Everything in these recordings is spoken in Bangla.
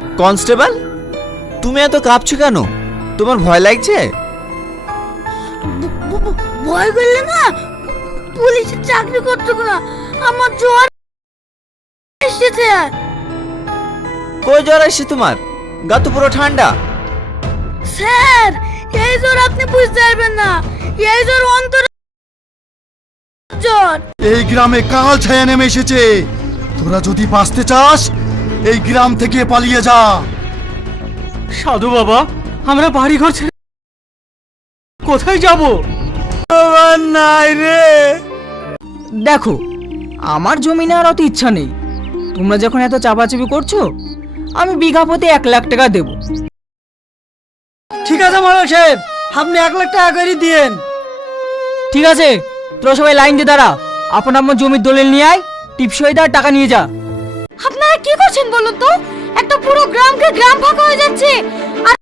কনস্টেবল, তুমি এত কাঁপছো কেন? তোমার ভয় লাগছে? ভয় করলে না, পুলিশের চাকরি করতে না, আমার জ্বর এসেছে। কই জ্বর আসছে তোমার? গা তো পুরো ঠান্ডা। স্যার, এই জ্বর আপনি বুঝতে পারবেন না, এই জ্বর অন্তর জ্বর। এই গ্রামে কাল ছায়া নেমে এসেছে। তোরা যদি বাঁচতে চাস এই গ্রাম থেকে পালিয়ে যা। সাধু বাবা, আমরা বাড়ি ঘর ছেড়ে কোথায় যাব? নাই রে। দেখো, আমার জমি নেওয়ার অত ইচ্ছা নেই। তোমরা যখন এত চাপাচাপি করছো, আমি বিঘা প্রতি 1 লাখ টাকা দেবো। ঠিক আছে মালিক সাহেব, আপনি 1 লাখ টাকা করে দিয়েন। ঠিক আছে, তোরা সবাই লাইন দিয়ে দাঁড়া। আপনার আমার জমির দলিল নিয়ে আয়, টিপসই দা টাকা নিয়ে যা। আপনারা কি করছেন বলুন তো? একটা পুরো গ্রামকে গ্রাম ফাঁকা হয়ে যাচ্ছে, আর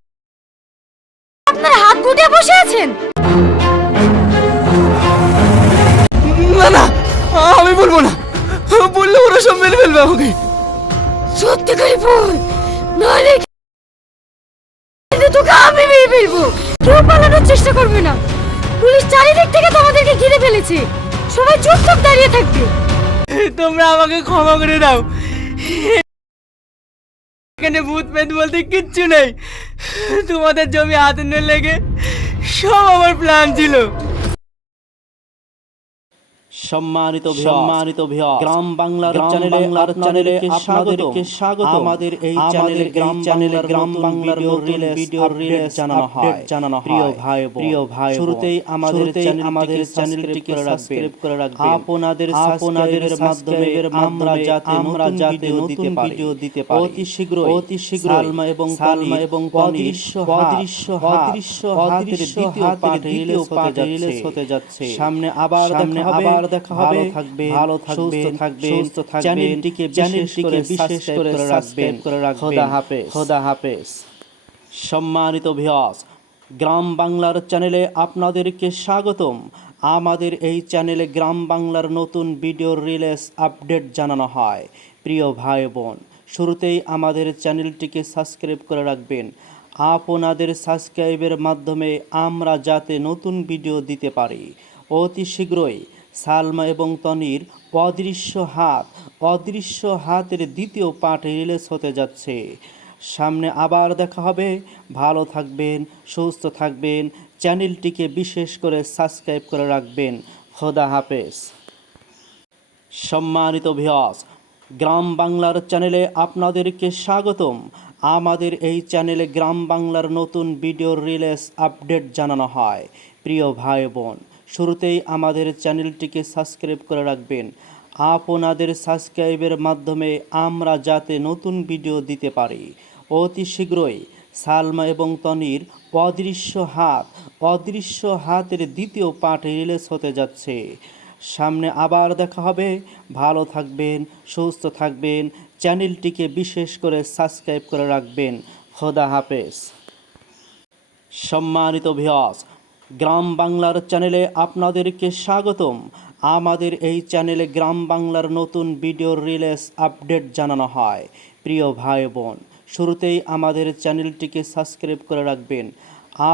আপনারা হাত গুটিয়ে বসে আছেন। না না, আমি বলবো না। বললে ওরা সব মেরে ফেলবে আমাকে। সত্যি করে বল, নইলে তোকে আমি মেরে ফেলবো। কেউ পালানোর চেষ্টা করবে না। পুলিশ চারিদিক থেকে তোমাদেরকে ঘিরে ফেলেছে। সবাই চুপচাপ দাঁড়িয়ে থাকবে। তোমরা আমাকে ক্ষমা করে দাও। এখানে ভূত পেত বলতে কিচ্ছু নেই। তোমাদের জমি হাতে নিয়ে লেগে সব আমার প্ল্যান ছিল। সম্মানিত ভিউয়ার্স, গ্রাম বাংলার চ্যানেলে আপনাদেরকে স্বাগত। আমাদের এই গ্রাম বাংলার ভিডিও রিলিজ জানানো হয়। প্রিয় ভাই, শুরুতেই আমাদের চ্যানেলটিকে সাবস্ক্রাইব করে রাখবেন। আপনাদের মাধ্যমে আমরা যাতে নতুন ভিডিও দিতে পারি অতি শীঘ্রই সালমা এবং অদৃশ্য হাতের দ্বিতীয় পার্ট রিলিজ হতে যাচ্ছে। সামনে আবার দেখা হবে। ভালো থাকবেন, সুস্থ থাকবেন। চ্যানেলটিকে বিশেষ করে সাবস্ক্রাইব করে রাখবেন। খোদা হাফেজ। সম্মানিত ভিউয়ার্স, গ্রাম বাংলার চ্যানেলে আপনাদেরকে স্বাগতম। আমাদের এই চ্যানেলে গ্রাম বাংলার নতুন ভিডিও রিলিজ আপডেট জানানো হয়। প্রিয় ভাই বোন, শুরুতেই আমাদের চ্যানেলটিকে সাবস্ক্রাইব করে রাখবেন। আপনাদের সাবস্ক্রাইবের মাধ্যমে আমরা যাতে নতুন ভিডিও দিতে পারি অতি শীঘ্রই সালমা এবং তনির অদৃশ্য হাতের দ্বিতীয় পার্ট রিলিজ হতে যাচ্ছে। সামনে আবার দেখা হবে। ভালো থাকবেন, সুস্থ থাকবেন। চ্যানেলটিকে বিশেষ করে সাবস্ক্রাইব করে রাখবেন। খোদা হাফেজ। সম্মানিত ভিউয়ার্স, গ্রাম বাংলার চ্যানেলে আপনাদেরকে স্বাগতম। আমাদের এই চ্যানেলে গ্রাম বাংলার নতুন ভিডিও রিলিজ আপডেট জানানো হয়। প্রিয় ভাই বোন, শুরুতেই আমাদের চ্যানেলটিকে সাবস্ক্রাইব করে রাখবেন। আপনাদের সাবস্ক্রাইবের মাধ্যমে আমরা যাতে নতুন ভিডিও দিতে পারি অতি শীঘ্রই সালমা এবং তনির অদৃশ্য হাতের দ্বিতীয় পার্ট রিলিজ হতে যাচ্ছে। সামনে আবার দেখা হবে। ভালো থাকবেন, সুস্থ থাকবেন। চ্যানেলটিকে বিশেষ করে সাবস্ক্রাইব করে রাখবেন। খোদা হাফেজ। সম্মানিত ভিউয়ার্স, গ্রাম বাংলার চ্যানেলে আপনাদেরকে স্বাগতম। আমাদের এই চ্যানেলে গ্রাম বাংলার নতুন ভিডিও রিলিজ আপডেট জানানো হয়। প্রিয় ভাই বোন, শুরুতেই আমাদের চ্যানেলটিকে সাবস্ক্রাইব করে রাখবেন।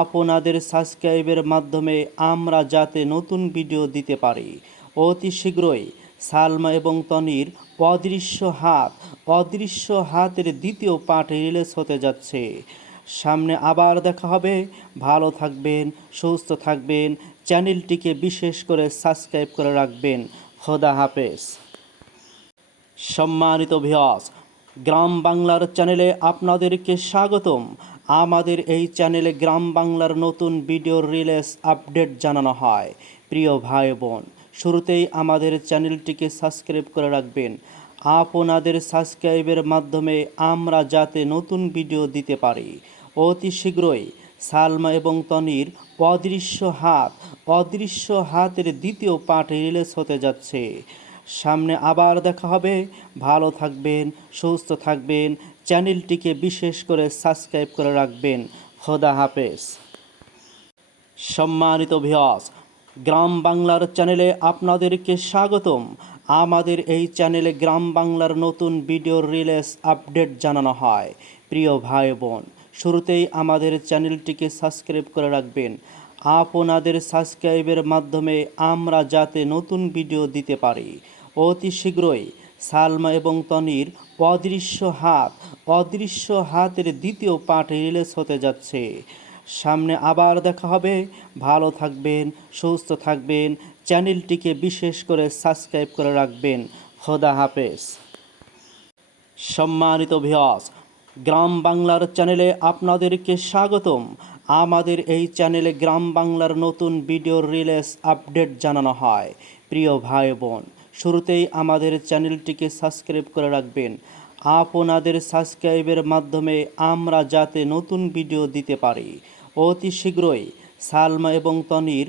আপনাদের সাবস্ক্রাইবের মাধ্যমে আমরা যাতে নতুন ভিডিও দিতে পারি অতি শীঘ্রই সালমা এবং তনির অদৃশ্য হাতের দ্বিতীয় পার্ট রিলিজ হতে যাচ্ছে। সামনে আবার দেখা হবে। ভালো থাকবেন, সুস্থ থাকবেন। চ্যানেলটিকে বিশেষ করে সাবস্ক্রাইব করে রাখবেন। খোদা হাফেজ। সম্মানিত ভিউয়ার্স, গ্রাম বাংলার চ্যানেলে আপনাদেরকে স্বাগতম। আমাদের এই চ্যানেলে গ্রাম বাংলার নতুন ভিডিও রিলিজ আপডেট জানানো হয়। প্রিয় ভাই বোন, শুরুতেই আমাদের চ্যানেলটিকে সাবস্ক্রাইব করে রাখবেন। আপনাদের সাবস্ক্রাইবের মাধ্যমে আমরা যাতে নতুন ভিডিও দিতে পারি অতি শীঘ্রই সালমা এবং তনির অদৃশ্য হাতের দ্বিতীয় পার্ট রিলিজ হতে যাচ্ছে। সামনে আবার দেখা হবে। ভালো থাকবেন, সুস্থ থাকবেন। চ্যানেলটিকে বিশেষ করে সাবস্ক্রাইব করে রাখবেন। খোদা হাফেজ। সম্মানিত ভিউয়ার্স, গ্রাম বাংলার চ্যানেলে আপনাদেরকে স্বাগতম। আমাদের এই চ্যানেলে গ্রাম বাংলার নতুন ভিডিও রিলিজ আপডেট জানানো হয়। প্রিয় ভাই বোন, শুরুতেই আমাদের চ্যানেলটিকে সাবস্ক্রাইব করে রাখবেন। আপনাদের সাবস্ক্রাইবের মাধ্যমে আমরা যাতে নতুন ভিডিও দিতে পারি। অতি শীঘ্রই সালমা এবং তনির অদৃশ্য হাতের দ্বিতীয় পার্ট রিলিজ হতে যাচ্ছে। সামনে আবার দেখা হবে। ভালো থাকবেন, সুস্থ থাকবেন, চ্যানেলটিকে বিশেষ করে সাবস্ক্রাইব করে রাখবেন। খোদা হাফেজ। সম্মানিত ভিউয়ার্স, গ্রাম বাংলার চ্যানেলে আপনাদেরকে স্বাগতম। আমাদের এই চ্যানেলে গ্রাম বাংলার নতুন ভিডিও রিলিজ আপডেট জানানো হয়। প্রিয় ভাই বোন, শুরুতেই আমাদের চ্যানেলটিকে সাবস্ক্রাইব করে রাখবেন। আপনাদের সাবস্ক্রাইবের মাধ্যমে আমরা যাতে নতুন ভিডিও দিতে পারি। অতি শীঘ্রই সালমা এবং তনির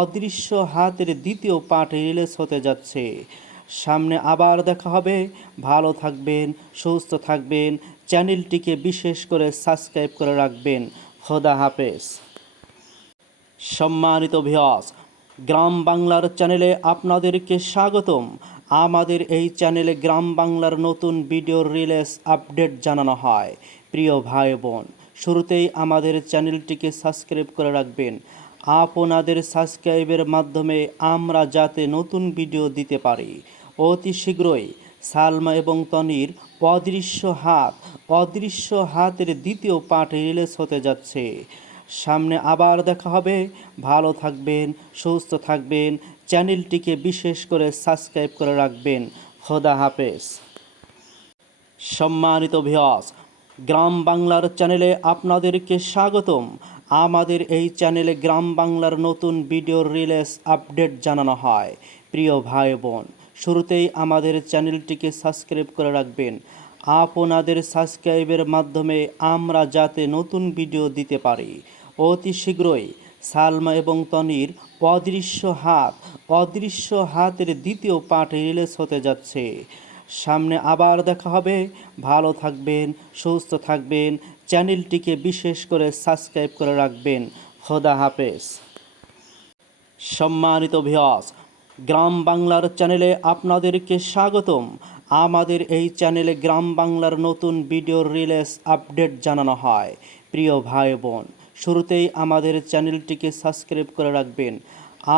অদৃশ্য হাতের দ্বিতীয় পার্ট রিলিজ হতে যাচ্ছে। সামনে আবার দেখা হবে। ভালো থাকবেন, সুস্থ থাকবেন, চ্যানেলটিকে বিশেষ করে সাবস্ক্রাইব করে রাখবেন। খোদা হাফেজ। সম্মানিত ভিউয়ার্স, গ্রাম বাংলার চ্যানেলে আপনাদেরকে স্বাগতম। আমাদের এই চ্যানেলে গ্রাম বাংলার নতুন ভিডিও রিলিজ আপডেট জানানো হয়। প্রিয় ভাই বোন, শুরুতেই আমাদের চ্যানেলটিকে সাবস্ক্রাইব করে রাখবেন। আপনাদের সাবস্ক্রাইবের মাধ্যমে আমরা যাতে নতুন ভিডিও দিতে পারি। অতি শীঘ্রই সালমা এবং তনির অদৃশ্য হাতের দ্বিতীয় পার্ট রিলিজ হতে যাচ্ছে। সামনে আবার দেখা হবে। ভালো থাকবেন, সুস্থ থাকবেন, চ্যানেলটিকে বিশেষ করে সাবস্ক্রাইব করে রাখবেন। খোদা হাফেজ। সম্মানিত ভিউয়ার্স, গ্রাম বাংলার চ্যানেলে আপনাদেরকে স্বাগতম। আমাদের এই চ্যানেলে গ্রাম বাংলার নতুন ভিডিও রিলিজ আপডেট জানানো হয়। প্রিয় ভাই বোন, শুরুতেই আমাদের চ্যানেলটিকে সাবস্ক্রাইব করে রাখবেন। আপনাদের সাবস্ক্রাইবের মাধ্যমে আমরা যাতে নতুন ভিডিও দিতে পারি। অতি শীঘ্রই সালমা এবং তনির অদৃশ্য হাতের দ্বিতীয় পার্ট রিলিজ হতে যাচ্ছে। সামনে আবার দেখা হবে। ভালো থাকবেন, সুস্থ থাকবেন, চ্যানেলটিকে বিশেষ করে সাবস্ক্রাইব করে রাখবেন। খোদা হাফেজ। সম্মানিত ভিউয়ার্স, গ্রাম বাংলার চ্যানেলে আপনাদেরকে স্বাগতম। আমাদের এই চ্যানেলে গ্রাম বাংলার নতুন ভিডিও রিলিজ আপডেট জানানো হয়। প্রিয় ভাই বোন, শুরুতেই আমাদের চ্যানেলটিকে সাবস্ক্রাইব করে রাখবেন।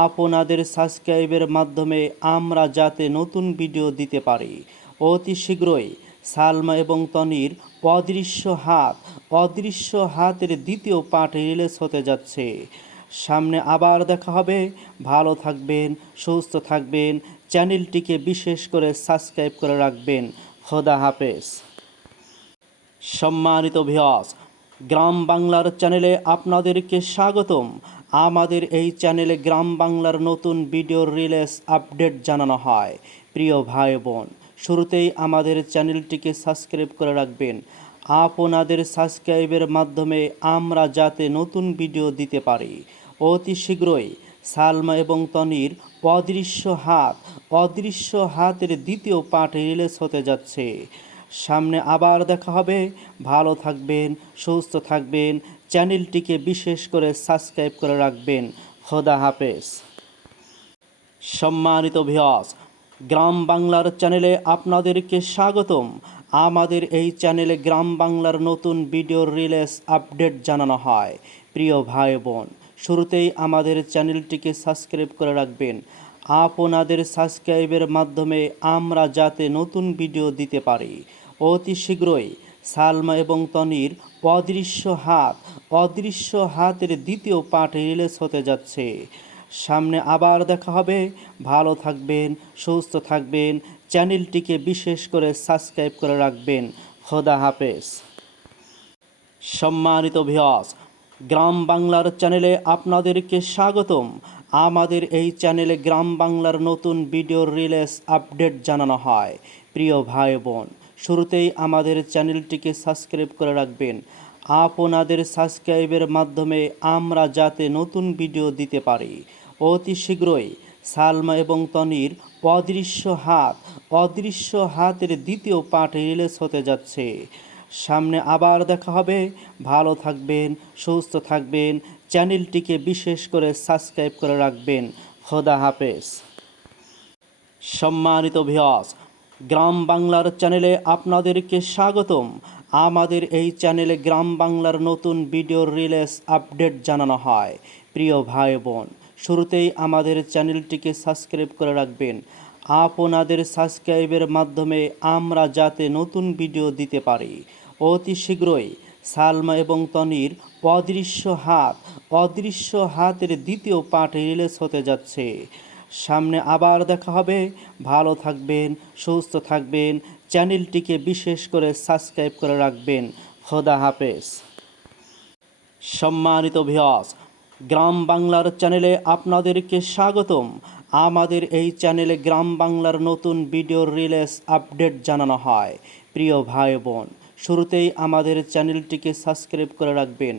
আপনাদের সাবস্ক্রাইবের মাধ্যমে আমরা যাতে নতুন ভিডিও দিতে পারি। অতি শীঘ্রই সালমা এবং তনির অদৃশ্য হাতের দ্বিতীয় পার্ট রিলিজ হতে যাচ্ছে। সামনে আবার দেখা হবে। ভালো থাকবেন, সুস্থ থাকবেন, চ্যানেলটিকে বিশেষ করে সাবস্ক্রাইব করে রাখবেন। খোদা হাফেজ। সম্মানিত ভিউয়ার্স, গ্রাম বাংলার চ্যানেলে আপনাদেরকে স্বাগতম। আমাদের এই চ্যানেলে গ্রাম বাংলার নতুন ভিডিও রিলিজ আপডেট জানানো হয়। প্রিয় ভাই বোন, শুরুতেই আমাদের চ্যানেলটিকে সাবস্ক্রাইব করে রাখবেন। আপনাদের সাবস্ক্রাইবের মাধ্যমে আমরা যাতে নতুন ভিডিও দিতে পারি। অতি শীঘ্রই সালমা এবং তনির অদৃশ্য হাতের দ্বিতীয় পার্ট রিলিজ হতে যাচ্ছে। সামনে আবার দেখা হবে। ভালো থাকবেন, সুস্থ থাকবেন, চ্যানেলটিকে বিশেষ করে সাবস্ক্রাইব করে রাখবেন। খোদা হাফেজ। সম্মানিত ভিউয়ার্স, গ্রাম বাংলার চ্যানেলে আপনাদেরকে স্বাগতম। আমাদের এই চ্যানেলে গ্রাম বাংলার নতুন ভিডিও রিলিজ আপডেট জানানো হয়। প্রিয় ভাই বোন, শুরুতেই আমাদের চ্যানেলটিকে সাবস্ক্রাইব করে রাখবেন। আপনাদের সাবস্ক্রাইবের মাধ্যমে আমরা যাতে নতুন ভিডিও দিতে পারি। অতি শীঘ্রই সালমা এবং তনির অদৃশ্য হাতের দ্বিতীয় পার্ট রিলিজ হতে যাচ্ছে। সামনে আবার দেখা হবে। ভালো থাকবেন, সুস্থ থাকবেন, চ্যানেলটিকে বিশেষ করে সাবস্ক্রাইব করে রাখবেন। খোদা হাফেজ। সম্মানিত ভিউয়ার্স, গ্রাম বাংলার চ্যানেলে আপনাদেরকে স্বাগতম। আমাদের এই চ্যানেলে গ্রাম বাংলার নতুন ভিডিও রিলিজ আপডেট জানানো হয়। প্রিয় ভাই বোন, শুরুতেই আমাদের চ্যানেলটিকে সাবস্ক্রাইব করে রাখবেন। আপনাদের সাবস্ক্রাইবের মাধ্যমে আমরা যাতে নতুন ভিডিও দিতে পারি। অতি শীঘ্রই সালমা এবং তনির অদৃশ্য হাতের দ্বিতীয় পার্ট রিলিজ হতে যাচ্ছে। সামনে আবার দেখা হবে। ভালো থাকবেন, সুস্থ থাকবেন, চ্যানেলটিকে বিশেষ করে সাবস্ক্রাইব করে রাখবেন। খোদা হাফেজ। সম্মানিত ভিউয়ার্স, গ্রাম বাংলার চ্যানেলে আপনাদেরকে স্বাগতম। আমাদের এই চ্যানেলে গ্রাম বাংলার নতুন ভিডিও রিলিজ আপডেট জানানো হয়। প্রিয় ভাই বোন, শুরুতেই আমাদের চ্যানেলটিকে সাবস্ক্রাইব করে রাখবেন। আপনাদের সাবস্ক্রাইবের মাধ্যমে আমরা যাতে নতুন ভিডিও দিতে পারি। অতি শীঘ্রই সালমা এবং তনির অদৃশ্য হাতের দ্বিতীয় পার্ট রিলিজ হতে যাচ্ছে। সামনে আবার দেখা হবে। ভালো থাকবেন, সুস্থ থাকবেন, চ্যানেলটিকে বিশেষ করে সাবস্ক্রাইব করে রাখবেন। খোদা হাফেজ। সম্মানিত ভিউয়ার্স, গ্রাম বাংলার চ্যানেলে আপনাদেরকে স্বাগতম। আমাদের এই চ্যানেলে গ্রাম বাংলার নতুন ভিডিও রিলিজ আপডেট জানানো হয়। প্রিয় ভাই বোন, শুরুতেই আমাদের চ্যানেলটিকে সাবস্ক্রাইব করে রাখবেন।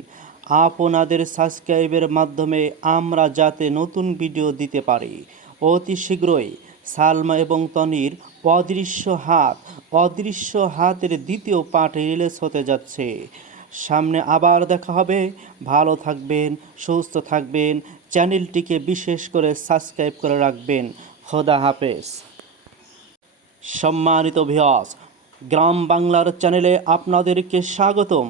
আপনাদের সাবস্ক্রাইবের মাধ্যমে আমরা যাতে নতুন ভিডিও দিতে পারি। অতি শীঘ্রই সালমা এবং তনির অদৃশ্য হাতের দ্বিতীয় পার্ট রিলিজ হতে যাচ্ছে। সামনে আবার দেখা হবে। ভালো থাকবেন, সুস্থ থাকবেন, চ্যানেলটিকে বিশেষ করে সাবস্ক্রাইব করে রাখবেন। খোদা হাফেজ। সম্মানিত ভিউয়ার্স, গ্রাম বাংলার চ্যানেলে আপনাদেরকে স্বাগতম।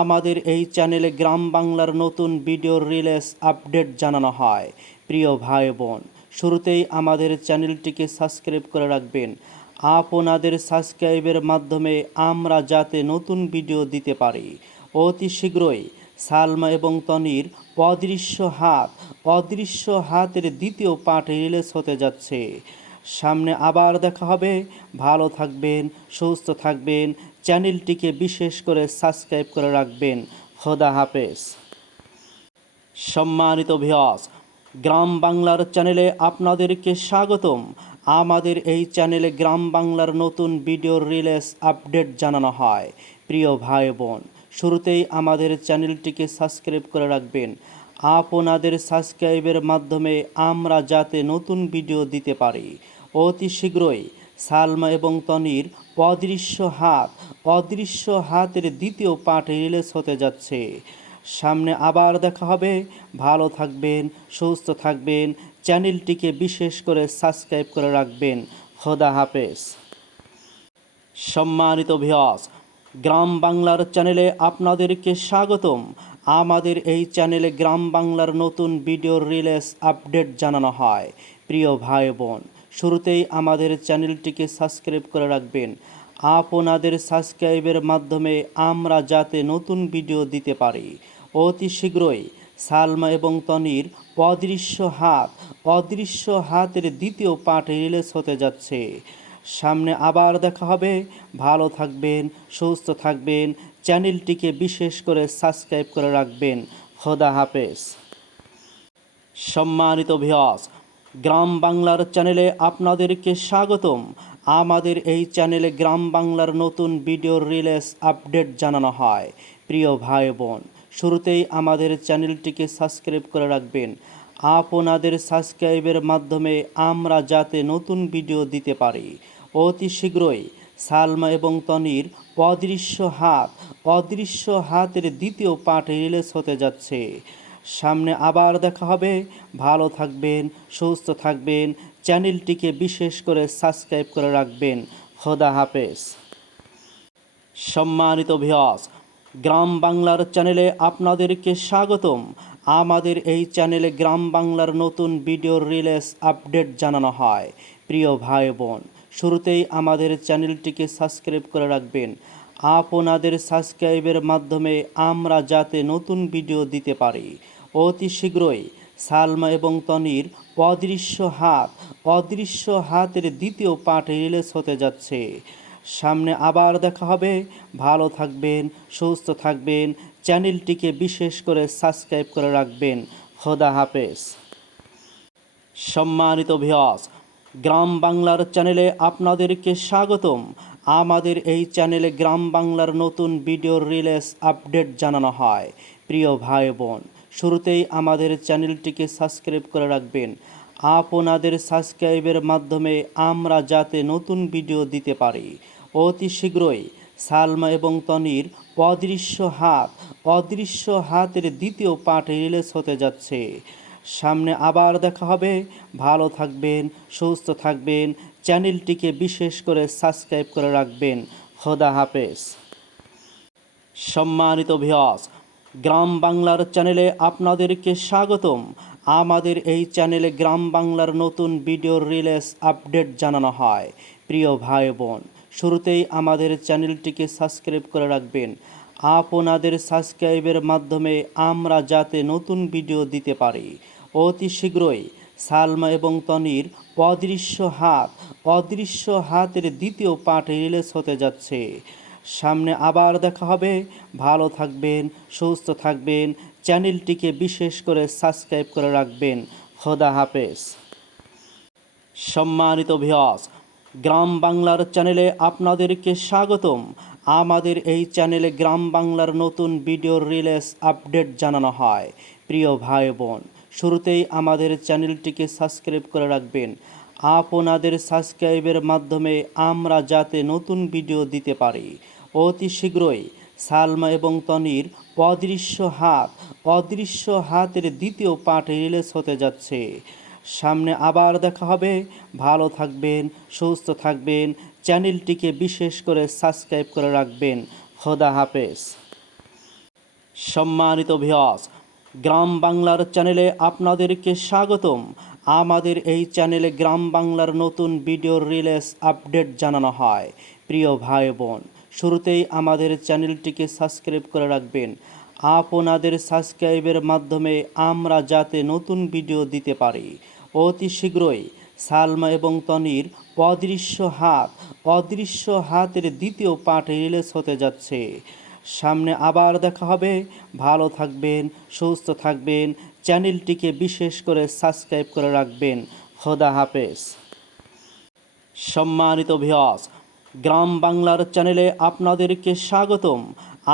আমাদের এই চ্যানেলে গ্রাম বাংলার নতুন ভিডিও রিলিজ আপডেট জানানো হয়। প্রিয় ভাই বোন, শুরুতেই আমাদের চ্যানেলটিকে সাবস্ক্রাইব করে রাখবেন। আপনাদের সাবস্ক্রাইবের মাধ্যমে আমরা যাতে নতুন ভিডিও দিতে পারি। অতি শীঘ্রই সালমা এবং তনির অদৃশ্য হাতের দ্বিতীয় পার্ট রিলিজ হতে যাচ্ছে। সামনে আবার দেখা হবে। ভালো থাকবেন, সুস্থ থাকবেন, চ্যানেলটিকে বিশেষ করে সাবস্ক্রাইব করে রাখবেন। খোদা হাফেজ। সম্মানিত ভিউয়ার্স, গ্রাম বাংলার চ্যানেলে আপনাদেরকে স্বাগতম। আমাদের এই চ্যানেলে গ্রাম বাংলার নতুন ভিডিও রিলিজ আপডেট জানানো হয়। প্রিয় ভাই বোন, শুরুতেই আমাদের চ্যানেলটিকে সাবস্ক্রাইব করে রাখবেন। আপনাদের সাবস্ক্রাইবের মাধ্যমে আমরা যাতে নতুন ভিডিও দিতে পারি। অতি শীঘ্রই সালমা এবং তনির অদৃশ্য হাতের দ্বিতীয় পার্ট রিলিজ হতে যাচ্ছে। সামনে আবার দেখা হবে। ভালো থাকবেন, সুস্থ থাকবেন, চ্যানেলটিকে বিশেষ করে সাবস্ক্রাইব করে রাখবেন। খোদা হাফেজ। সম্মানিত ভিউয়ার্স, গ্রাম বাংলার চ্যানেলে আপনাদেরকে স্বাগতম। আমাদের এই চ্যানেলে গ্রাম বাংলার নতুন ভিডিও রিলিজ আপডেট জানানো হয়। প্রিয় ভাই বোন, শুরুতেই আমাদের চ্যানেলটিকে সাবস্ক্রাইব করে রাখবেন। আপনাদের সাবস্ক্রাইবের মাধ্যমে আমরা যাতে নতুন ভিডিও দিতে পারি। অতি শীঘ্রই সালমা এবং তনির অদৃশ্য হাতের দ্বিতীয় পার্ট রিলিজ হতে যাচ্ছে। সামনে আবার দেখা হবে। ভালো থাকবেন, সুস্থ থাকবেন, চ্যানেলটিকে বিশেষ করে সাবস্ক্রাইব করে রাখবেন। খোদা হাফেজ। সম্মানিত ভিউয়ার্স, গ্রাম বাংলার চ্যানেলে আপনাদেরকে স্বাগতম। আমাদের এই চ্যানেলে গ্রাম বাংলার নতুন ভিডিও রিলিজ আপডেট জানানো হয়। প্রিয় ভাই বোন, শুরুতেই আমাদের চ্যানেলটিকে সাবস্ক্রাইব করে রাখবেন। আপনাদের সাবস্ক্রাইবের মাধ্যমে আমরা যাতে নতুন ভিডিও দিতে পারি। অতি শীঘ্রই সালমা এবং তনির অদৃশ্য হাতের দ্বিতীয় পার্ট রিলিজ হতে যাচ্ছে। সামনে আবার দেখা হবে। ভালো থাকবেন, সুস্থ থাকবেন, চ্যানেলটিকে বিশেষ করে সাবস্ক্রাইব করে রাখবেন। খোদা হাফেজ। সম্মানিত ভিউয়ার্স, গ্রাম বাংলার চ্যানেলে আপনাদেরকে স্বাগতম। আমাদের এই চ্যানেলে গ্রাম বাংলার নতুন ভিডিও রিলিজ আপডেট জানানো হয়। প্রিয় ভাই বোন, শুরুতেই আমাদের চ্যানেলটিকে সাবস্ক্রাইব করে রাখবেন। আপনাদের সাবস্ক্রাইবের মাধ্যমে আমরা যাতে নতুন ভিডিও দিতে পারি। অতি শীঘ্রই সালমা এবং তনির অদৃশ্য হাতের দ্বিতীয় পার্ট রিলিজ হতে যাচ্ছে। সামনে আবার দেখা হবে। ভালো থাকবেন, সুস্থ থাকবেন, চ্যানেলটিকে বিশেষ করে সাবস্ক্রাইব করে রাখবেন। খোদা হাফেজ। সম্মানিত ভিউয়ার্স, গ্রাম বাংলার চ্যানেলে আপনাদেরকে স্বাগতম। আমাদের এই চ্যানেলে গ্রাম বাংলার নতুন ভিডিও রিলিজ আপডেট জানানো হয়। প্রিয় ভাই বোন, শুরুতেই আমাদের চ্যানেলটিকে সাবস্ক্রাইব করে রাখবেন। আপনাদের সাবস্ক্রাইবের মাধ্যমে আমরা যাতে নতুন ভিডিও দিতে পারি। অতি শীঘ্রই সালমা এবং তনির অদৃশ্য হাতের দ্বিতীয় পার্ট রিলিজ হতে যাচ্ছে। সামনে আবার দেখা হবে। ভালো থাকবেন, সুস্থ থাকবেন, চ্যানেলটিকে বিশেষ করে সাবস্ক্রাইব করে রাখবেন। খোদা হাফেজ। সম্মানিত ভিউয়ার্স, গ্রাম বাংলার চ্যানেলে আপনাদেরকে স্বাগতম। আমাদের এই চ্যানেলে গ্রাম বাংলার নতুন ভিডিও রিলিজ আপডেট জানানো হয়। প্রিয় ভাই বোন, শুরুতেই আমাদের চ্যানেলটিকে সাবস্ক্রাইব করে রাখবেন। আপনাদের সাবস্ক্রাইবের মাধ্যমে আমরা যাতে নতুন ভিডিও দিতে পারি। অতি শীঘ্রই সালমা এবং তনির অদৃশ্য হাতের দ্বিতীয় পার্ট রিলিজ হতে যাচ্ছে। সামনে আবার দেখা হবে। ভালো থাকবেন, সুস্থ থাকবেন, চ্যানেলটিকে বিশেষ করে সাবস্ক্রাইব করে রাখবেন। খোদা হাফেজ। সম্মানিত ভিউয়ার্স, গ্রাম বাংলার চ্যানেলে আপনাদেরকে স্বাগতম। আমাদের এই চ্যানেলে গ্রাম বাংলার নতুন ভিডিও রিলিজ আপডেট জানানো হয়। প্রিয় ভাই বোন, শুরুতেই আমাদের চ্যানেলটিকে সাবস্ক্রাইব করে রাখবেন। আপনাদের সাবস্ক্রাইবের মাধ্যমে আমরা যাতে নতুন ভিডিও দিতে পারি। অতি শীঘ্রই সালমা এবং তনির অদৃশ্য হাতের দ্বিতীয় পার্ট রিলিজ হতে যাচ্ছে। সামনে আবার দেখা হবে। ভালো থাকবেন, সুস্থ থাকবেন, চ্যানেলটিকে বিশেষ করে সাবস্ক্রাইব করে রাখবেন। খোদা হাফেজ। সম্মানিত ভিউয়ার্স, গ্রাম বাংলার চ্যানেলে আপনাদেরকে স্বাগতম। আমাদের এই চ্যানেলে গ্রাম বাংলার নতুন ভিডিও রিলিজ আপডেট জানানো হয়। প্রিয় ভাই বোন, শুরুতেই আমাদের চ্যানেলটিকে সাবস্ক্রাইব করে রাখবেন। আপনাদের সাবস্ক্রাইবের মাধ্যমে আমরা যাতে নতুন ভিডিও দিতে পারি। অতি শীঘ্রই সালমা এবং তনির অদৃশ্য হাতের দ্বিতীয় পার্ট রিলিজ হতে যাচ্ছে। সামনে আবার দেখা হবে। ভালো থাকবেন, সুস্থ থাকবেন, চ্যানেলটিকে বিশেষ করে সাবস্ক্রাইব করে রাখবেন। খোদা হাফেজ। সম্মানিত ভিউয়ার্স, গ্রাম বাংলার চ্যানেলে আপনাদেরকে স্বাগতম।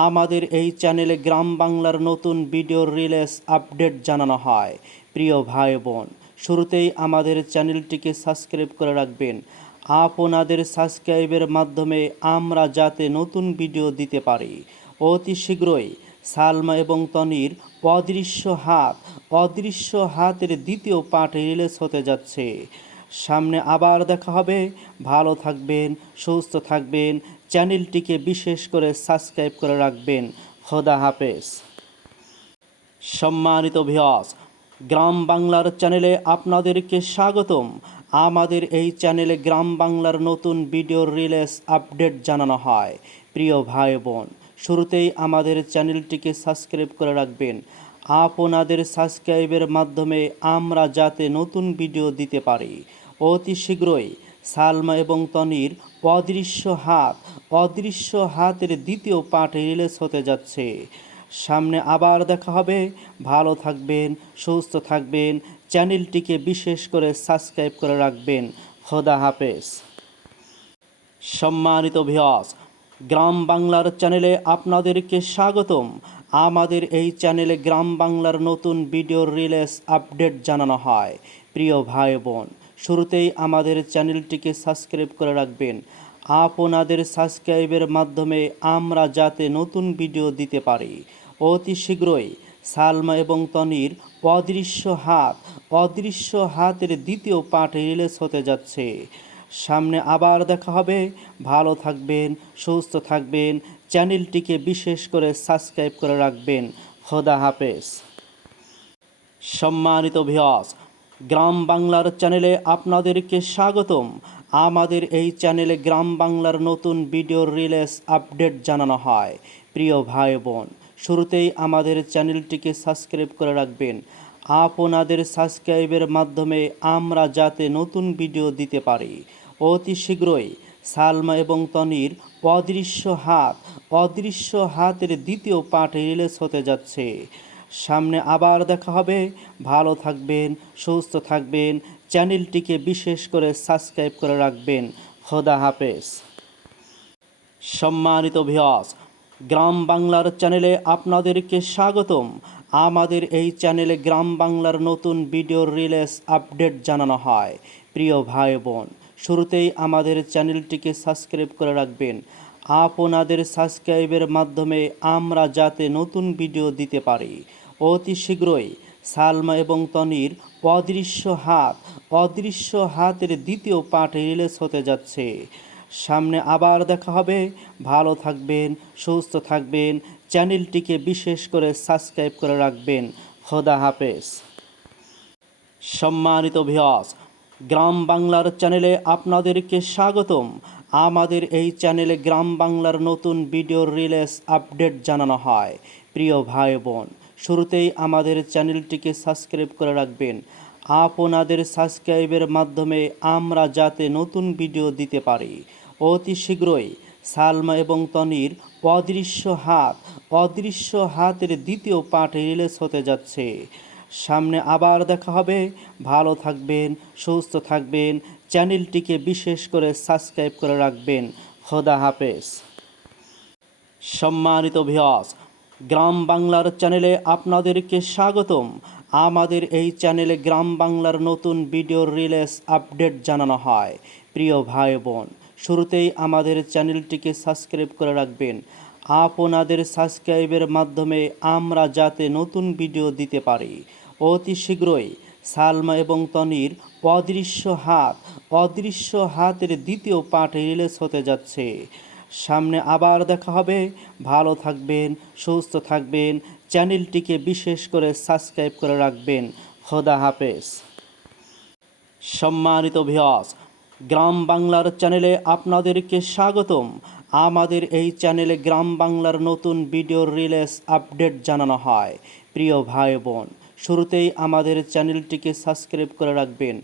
আমাদের এই চ্যানেলে গ্রাম বাংলার নতুন ভিডিও রিলিজ আপডেট জানানো হয়। প্রিয় ভাই বোন, শুরুতেই আমাদের চ্যানেলটিকে সাবস্ক্রাইব করে রাখবেন। আপনাদের সাবস্ক্রাইবের মাধ্যমে আমরা যাতে নতুন ভিডিও দিতে পারি। অতি শীঘ্রই সালমা এবং তনির অদৃশ্য হাতের দ্বিতীয় পার্ট রিলিজ হতে যাচ্ছে। সামনে আবার দেখা হবে। ভালো থাকবেন, সুস্থ থাকবেন, চ্যানেলটিকে বিশেষ করে সাবস্ক্রাইব করে রাখবেন। খোদা হাফেজ। সম্মানিত ভিউয়ার্স, গ্রাম বাংলার চ্যানেলে আপনাদেরকে স্বাগতম। আমাদের এই চ্যানেলে গ্রাম বাংলার নতুন ভিডিও রিলিজ আপডেট জানানো হয়। প্রিয় ভাই বোন, শুরুতেই আমাদের চ্যানেলটিকে সাবস্ক্রাইব করে রাখবেন। আপনাদের সাবস্ক্রাইবের মাধ্যমে আমরা যাতে নতুন ভিডিও দিতে পারি। অতি শীঘ্রই সালমা এবং তনির অদৃশ্য হাতের দ্বিতীয় পার্ট রিলিজ হতে যাচ্ছে। সামনে আবার দেখা হবে। ভালো থাকবেন, সুস্থ থাকবেন, চ্যানেলটিকে বিশেষ করে সাবস্ক্রাইব করে রাখবেন। খোদা হাফেজ। সম্মানিত ভিউয়ার্স, গ্রাম বাংলার চ্যানেলে আপনাদেরকে স্বাগতম। আমাদের এই চ্যানেলে গ্রাম বাংলার নতুন ভিডিও রিলিজ আপডেট জানানো হয়। প্রিয় ভাই বোন, শুরুতেই আমাদের চ্যানেলটিকে সাবস্ক্রাইব করে রাখবেন। আপনাদের সাবস্ক্রাইবের মাধ্যমে আমরা যাতে নতুন ভিডিও দিতে পারি। অতি শীঘ্রই সালমা এবং তনির অদৃশ্য হাতের দ্বিতীয় পার্ট রিলিজ হতে যাচ্ছে। সামনে আবার দেখা হবে। ভালো থাকবেন, সুস্থ থাকবেন, চ্যানেলটিকে বিশেষ করে সাবস্ক্রাইব করে রাখবেন। খোদা হাফেজ। সম্মানিত ভিউয়ার্স, গ্রাম বাংলার চ্যানেলে আপনাদেরকে স্বাগতম। আমাদের এই চ্যানেলে গ্রাম বাংলার নতুন ভিডিও রিলিজ আপডেট জানানো হয়। প্রিয় ভাই বোন, শুরুতেই আমাদের চ্যানেলটিকে সাবস্ক্রাইব করে রাখবেন। আপনাদের সাবস্ক্রাইবের মাধ্যমে আমরা যাতে নতুন ভিডিও দিতে পারি। অতি শীঘ্রই সালমা এবং তনির অদৃশ্য হাতের দ্বিতীয় পার্ট রিলিজ হতে যাচ্ছে। সামনে আবার দেখা হবে। ভালো থাকবেন, সুস্থ থাকবেন, চ্যানেলটিকে বিশেষ করে সাবস্ক্রাইব করে রাখবেন। খোদা হাফেজ। সম্মানিত ভিউয়ার্স, গ্রাম বাংলার চ্যানেলে আপনাদেরকে স্বাগতম। আমাদের এই চ্যানেলে গ্রাম বাংলার নতুন ভিডিও রিলিজ আপডেট জানানো হয়। প্রিয় ভাই বোন, শুরুতেই আমাদের চ্যানেলটিকে সাবস্ক্রাইব করে রাখবেন। আপনাদের সাবস্ক্রাইবের মাধ্যমে আমরা যাতে নতুন ভিডিও দিতে পারি। অতি শীঘ্রই সালমা এবং তনির অদৃশ্য হাতের দ্বিতীয় পার্ট রিলিজ হতে যাচ্ছে। সামনে আবার দেখা হবে। ভালো থাকবেন, সুস্থ থাকবেন, চ্যানেলটিকে বিশেষ করে সাবস্ক্রাইব করে রাখবেন। খোদা হাফেজ। সম্মানিত ভিউয়ার্স, গ্রাম বাংলার চ্যানেলে আপনাদেরকে স্বাগতম। আমাদের এই চ্যানেলে গ্রাম বাংলার নতুন ভিডিও রিলিজ আপডেট জানানো হয়। প্রিয় ভাই বোন, শুরুতেই আমাদের চ্যানেলটিকে সাবস্ক্রাইব করে রাখবেন। আপনাদের সাবস্ক্রাইবের মাধ্যমে আমরা যাতে নতুন ভিডিও দিতে পারি। অতি শীঘ্রই সালমা এবং তনির অদৃশ্য হাতের দ্বিতীয় পার্ট রিলিজ হতে যাচ্ছে। সামনে আবার দেখা হবে। ভালো থাকবেন, সুস্থ থাকবেন, চ্যানেলটিকে বিশেষ করে সাবস্ক্রাইব করে রাখবেন। খোদা হাফেজ। সম্মানিত ভিউয়ার্স, গ্রাম বাংলার চ্যানেলে আপনাদেরকে স্বাগতম। আমাদের এই চ্যানেলে গ্রাম বাংলার নতুন ভিডিও রিলিজ আপডেট জানানো হয়। প্রিয় ভাই বোন, শুরুতেই আমাদের চ্যানেলটিকে সাবস্ক্রাইব করে রাখবেন। আপনাদের সাবস্ক্রাইবের মাধ্যমে আমরা যাতে নতুন ভিডিও দিতে পারি। অতি শীঘ্রই সালমা এবং তনির অদৃশ্য হাতের দ্বিতীয় পার্ট রিলিজ হতে যাচ্ছে। সামনে আবার দেখা হবে। ভালো থাকবেন, সুস্থ থাকবেন, চ্যানেলটিকে বিশেষ করে সাবস্ক্রাইব করে রাখবেন। খোদা হাফেজ। সম্মানিত ভিউয়ার্স, গ্রাম বাংলার চ্যানেলে আপনাদেরকে স্বাগতম। আমাদের এই চ্যানেলে গ্রাম বাংলার নতুন ভিডিও রিলিজ আপডেট জানানো হয়। প্রিয় ভাই বোন, শুরুতেই আমাদের চ্যানেলটিকে সাবস্ক্রাইব করে রাখবেন।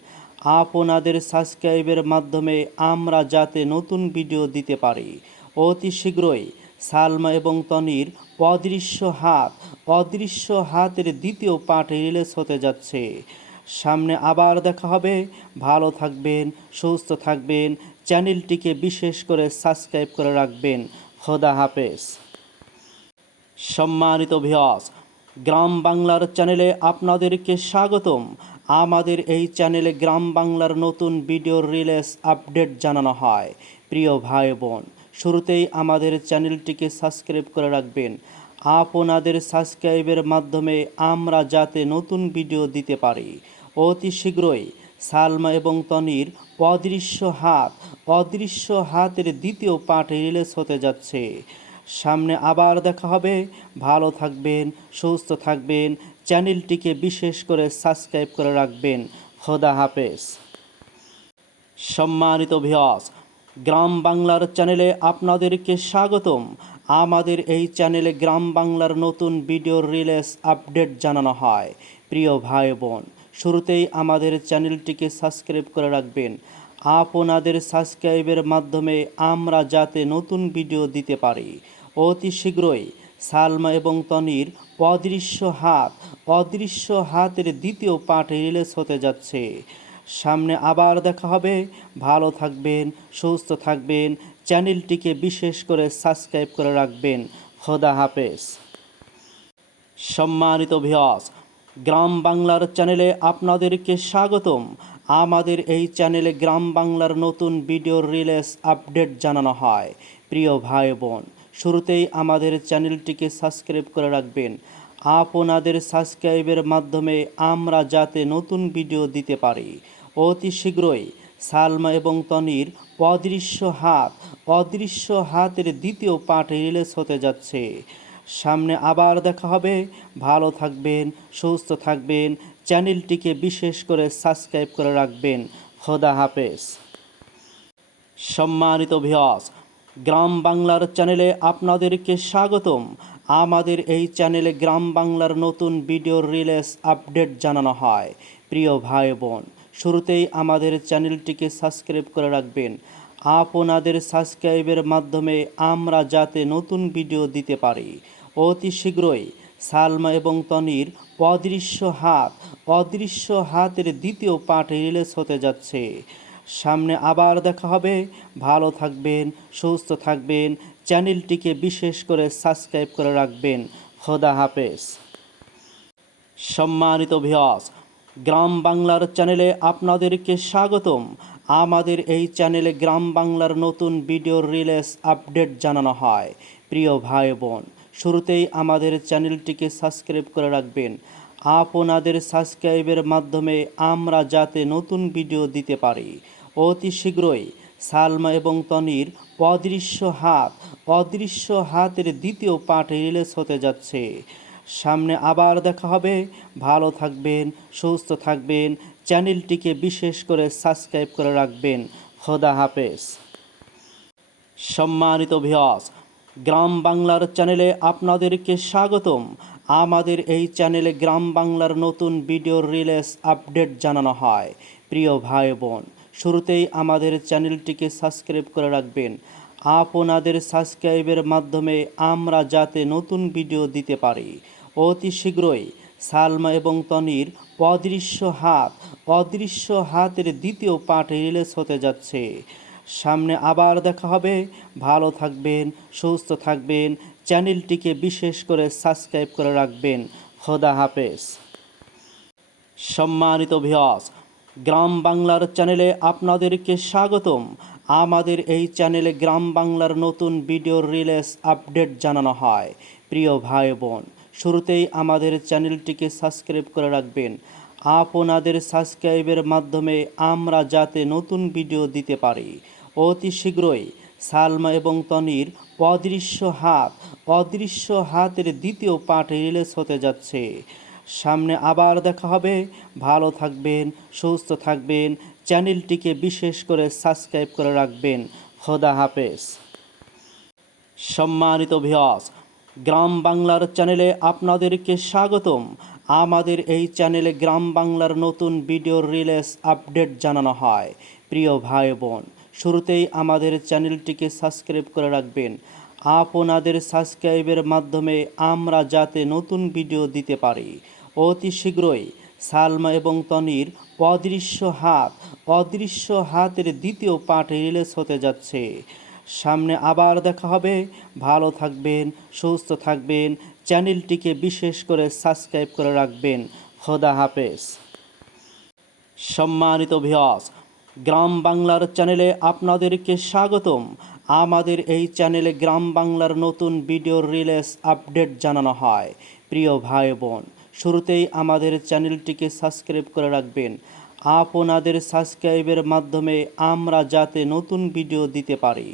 আপনাদের সাবস্ক্রাইবের মাধ্যমে আমরা যাতে নতুন ভিডিও দিতে পারি। অতি শীঘ্রই সালমা এবং তনির অদৃশ্য হাতের দ্বিতীয় পার্ট রিলিজ হতে যাচ্ছে। সামনে আবার দেখা হবে। ভালো থাকবেন, সুস্থ থাকবেন, চ্যানেলটিকে বিশেষ করে সাবস্ক্রাইব করে রাখবেন। খোদা হাফেজ। সম্মানিত ভিউয়ার্স, গ্রাম বাংলার চ্যানেলে আপনাদেরকে স্বাগতম। আমাদের এই চ্যানেলে গ্রাম বাংলার নতুন ভিডিও রিলিজ আপডেট জানানো হয়। প্রিয় ভাই বোন, শুরুতেই আমাদের চ্যানেলটিকে সাবস্ক্রাইব করে রাখবেন। আপনাদের সাবস্ক্রাইবের মাধ্যমে আমরা যাতে নতুন ভিডিও দিতে পারি। অতি শীঘ্রই সালমা এবং তনির অদৃশ্য হাতের দ্বিতীয় পার্ট রিলিজ হতে যাচ্ছে। সামনে আবার দেখা হবে। ভালো থাকবেন, সুস্থ থাকবেন, চ্যানেলটিকে বিশেষ করে সাবস্ক্রাইব করে রাখবেন। খোদা হাফেজ। সম্মানিত ভিউয়ার্স, গ্রাম বাংলার চ্যানেলে আপনাদেরকে স্বাগতম। আমাদের এই চ্যানেলে গ্রাম বাংলার নতুন ভিডিও রিলিজ আপডেট জানানো হয়। প্রিয় ভাই বোন, শুরুতেই আমাদের চ্যানেলটিকে সাবস্ক্রাইব করে রাখবেন। আপনাদের সাবস্ক্রাইবের মাধ্যমে আমরা যাতে নতুন ভিডিও দিতে পারি। অতি শীঘ্রই সালমা এবং তনির অদৃশ্য হাতের দ্বিতীয় পার্ট রিলিজ হতে যাচ্ছে। সামনে আবার দেখা হবে। ভালো থাকবেন, সুস্থ থাকবেন, চ্যানেলটিকে বিশেষ করে সাবস্ক্রাইব করে রাখবেন। খোদা হাফেজ। সম্মানিত ভিউয়ার্স, গ্রাম বাংলার চ্যানেলে আপনাদেরকে স্বাগতম। আমাদের এই চ্যানেলে গ্রাম বাংলার নতুন ভিডিও রিলিজ আপডেট জানানো হয়। প্রিয় ভাই বোন, শুরুতেই আমাদের চ্যানেলটিকে সাবস্ক্রাইব করে রাখবেন। আপনাদের সাবস্ক্রাইবের মাধ্যমে আমরা যাতে নতুন ভিডিও দিতে পারি। অতি শীঘ্রই সালমা এবং তনির অদৃশ্য হাতের দ্বিতীয় পার্ট রিলিজ হতে যাচ্ছে। সামনে আবার দেখা হবে। ভালো থাকবেন, সুস্থ থাকবেন, চ্যানেলটিকে বিশেষ করে সাবস্ক্রাইব করে রাখবেন। খোদা হাফেজ। সম্মানিত ভিউয়ার্স, গ্রাম বাংলার চ্যানেলে আপনাদেরকে স্বাগতম। আমাদের এই চ্যানেলে গ্রাম বাংলার নতুন ভিডিও রিলিজ আপডেট জানানো হয়। প্রিয় ভাই বোন, শুরুতেই আমাদের চ্যানেলটিকে সাবস্ক্রাইব করে রাখবেন। আপনাদের সাবস্ক্রাইবের মাধ্যমে আমরা যাতে নতুন ভিডিও দিতে পারি। অতি শীঘ্রই সালমা এবং তনির অদৃশ্য হাতের দ্বিতীয় পার্ট রিলিজ হতে যাচ্ছে। সামনে আবার দেখা হবে। ভালো থাকবেন, সুস্থ থাকবেন, চ্যানেলটিকে বিশেষ করে সাবস্ক্রাইব করে রাখবেন। খোদা হাফেজ। সম্মানিত ভিউয়ার্স, গ্রাম বাংলার চ্যানেলে আপনাদেরকে স্বাগতম। আমাদের এই চ্যানেলে গ্রাম বাংলার নতুন ভিডিও রিলিজ আপডেট জানানো হয়। প্রিয় ভাই বোন, শুরুতেই আমাদের চ্যানেলটিকে সাবস্ক্রাইব করে রাখবেন। আপনাদের সাবস্ক্রাইবের মাধ্যমে আমরা যাতে নতুন ভিডিও দিতে পারি। অতি শীঘ্রই সালমা এবং তনির অদৃশ্য হাতের দ্বিতীয় পার্ট রিলিজ হতে যাচ্ছে। সামনে আবার দেখা হবে। ভালো থাকবেন, সুস্থ থাকবেন, চ্যানেলটিকে বিশেষ করে সাবস্ক্রাইব করে রাখবেন। খোদা হাফেজ। সম্মানিত ভিউয়ার্স, গ্রাম বাংলার চ্যানেলে আপনাদেরকে স্বাগতম। আমাদের এই চ্যানেলে গ্রাম বাংলার নতুন ভিডিও রিলিজ আপডেট জানানো হয়। প্রিয় ভাই বোন, শুরুতেই আমাদের চ্যানেলটিকে সাবস্ক্রাইব করে রাখবেন। আপনাদের সাবস্ক্রাইবের মাধ্যমে আমরা যাতে নতুন ভিডিও দিতে পারি। অতি শীঘ্রই সালমা এবং তনির অদৃশ্য হাতের দ্বিতীয় পার্ট রিলিজ হতে যাচ্ছে। সামনে আবার দেখা হবে। ভালো থাকবেন, সুস্থ থাকবেন, চ্যানেলটিকে বিশেষ করে সাবস্ক্রাইব করে রাখবেন। খোদা হাফেজ। সম্মানিত ভিউয়ার্স, গ্রাম বাংলার চ্যানেলে আপনাদেরকে স্বাগতম। আমাদের এই চ্যানেলে গ্রাম বাংলার নতুন ভিডিও রিলিজ আপডেট জানানো হয়। প্রিয় ভাই বোন, শুরুতেই আমাদের চ্যানেলটিকে সাবস্ক্রাইব করে রাখবেন। আপনাদের সাবস্ক্রাইবের মাধ্যমে আমরা যাতে নতুন ভিডিও দিতে পারি। অতি শীঘ্রই সালমা এবং তনির অদৃশ্য হাতের দ্বিতীয় পার্ট রিলিজ হতে যাচ্ছে। সামনে আবার দেখা হবে। ভালো থাকবেন, সুস্থ থাকবেন, চ্যানেলটিকে বিশেষ করে সাবস্ক্রাইব করে রাখবেন। খোদা হাফেজ। সম্মানিত ভিউয়ার্স, গ্রাম বাংলার চ্যানেলে আপনাদেরকে স্বাগতম। আমাদের এই চ্যানেলে গ্রাম বাংলার নতুন ভিডিও রিলিজ আপডেট জানানো হয়। প্রিয় ভাই বোন, শুরুতেই আমাদের চ্যানেলটিকে সাবস্ক্রাইব করে রাখবেন। আপনাদের সাবস্ক্রাইবের মাধ্যমে আমরা যাতে নতুন ভিডিও দিতে পারি। অতি শীঘ্রই সালমা এবং তনির অদৃশ্য হাতের দ্বিতীয় পার্ট রিলিজ হতে যাচ্ছে। সামনে আবার দেখা হবে। ভালো থাকবেন, সুস্থ থাকবেন, চ্যানেলটিকে বিশেষ করে সাবস্ক্রাইব করে রাখবেন। খোদা হাফেজ। সম্মানিত ভিউয়ার্স, গ্রাম বাংলার চ্যানেলে আপনাদেরকে স্বাগতম। আমাদের এই চ্যানেলে গ্রাম বাংলার নতুন ভিডিও রিলিজ আপডেট জানানো হয়। প্রিয় ভাই বোন, শুরুতেই আমাদের চ্যানেলটিকে সাবস্ক্রাইব করে রাখবেন। আপনাদের সাবস্ক্রাইবের মাধ্যমে আমরা যাতে নতুন ভিডিও দিতে পারি।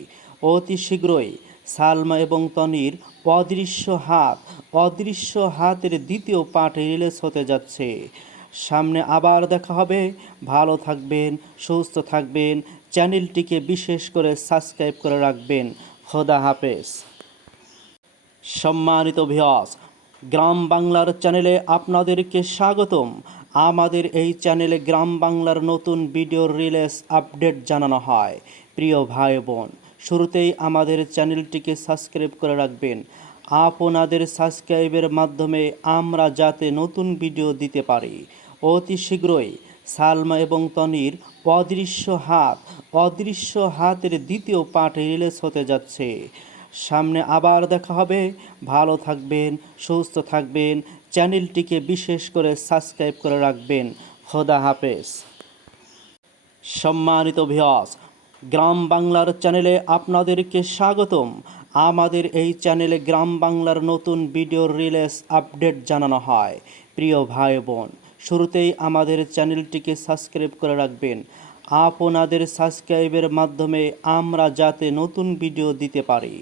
অতি শীঘ্রই সালমা এবং তনির অদৃশ্য হাতের দ্বিতীয় পার্ট রিলিজ হতে যাচ্ছে। সামনে আবার দেখা হবে। ভালো থাকবেন, সুস্থ থাকবেন, চ্যানেলটিকে বিশেষ করে সাবস্ক্রাইব করে রাখবেন। খোদা হাফেজ। সম্মানিত ভিউয়ার্স, গ্রাম বাংলার চ্যানেলে আপনাদেরকে স্বাগতম। আমাদের এই চ্যানেলে গ্রাম বাংলার নতুন ভিডিও রিলিজ আপডেট জানানো হয়। প্রিয় ভাই বোন, শুরুতেই আমাদের চ্যানেলটিকে সাবস্ক্রাইব করে রাখবেন। আপনাদের সাবস্ক্রাইবের মাধ্যমে আমরা যাতে নতুন ভিডিও দিতে পারি। অতি শীঘ্রই সালমা এবং তনির অদৃশ্য হাতের দ্বিতীয় পার্ট রিলিজ হতে যাচ্ছে। সামনে আবার দেখা হবে। ভালো থাকবেন, সুস্থ থাকবেন, চ্যানেলটিকে বিশেষ করে সাবস্ক্রাইব করে রাখবেন। খোদা হাফেজ। সম্মানিত ভিউয়ার্স, গ্রাম বাংলার চ্যানেলে আপনাদেরকে স্বাগতম। আমাদের এই চ্যানেলে গ্রাম বাংলার নতুন ভিডিও রিলিজ আপডেট জানানো হয়। প্রিয় ভাই বোন, শুরুতেই আমাদের চ্যানেলটিকে সাবস্ক্রাইব করে রাখবেন। আপনাদের সাবস্ক্রাইবের মাধ্যমে আমরা যাতে নতুন ভিডিও দিতে পারি।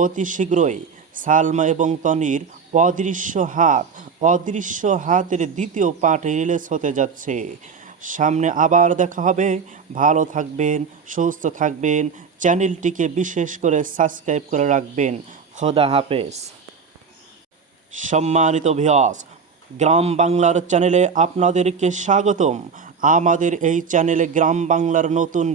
অতি শীঘ্রই সালমা এবং তনির অদৃশ্য হাতের দ্বিতীয় পার্ট রিলিজ হতে যাচ্ছে। সামনে আবার দেখা হবে। ভালো থাকবেন, সুস্থ থাকবেন, চ্যানেলটিকে বিশেষ করে সাবস্ক্রাইব করে রাখবেন। খোদা হাফেজ। সম্মানিত ভিউয়ার্স, গ্রাম বাংলার চ্যানেলে আপনাদেরকে স্বাগতম। আমাদের এই চ্যানেলে গ্রাম বাংলার নতুন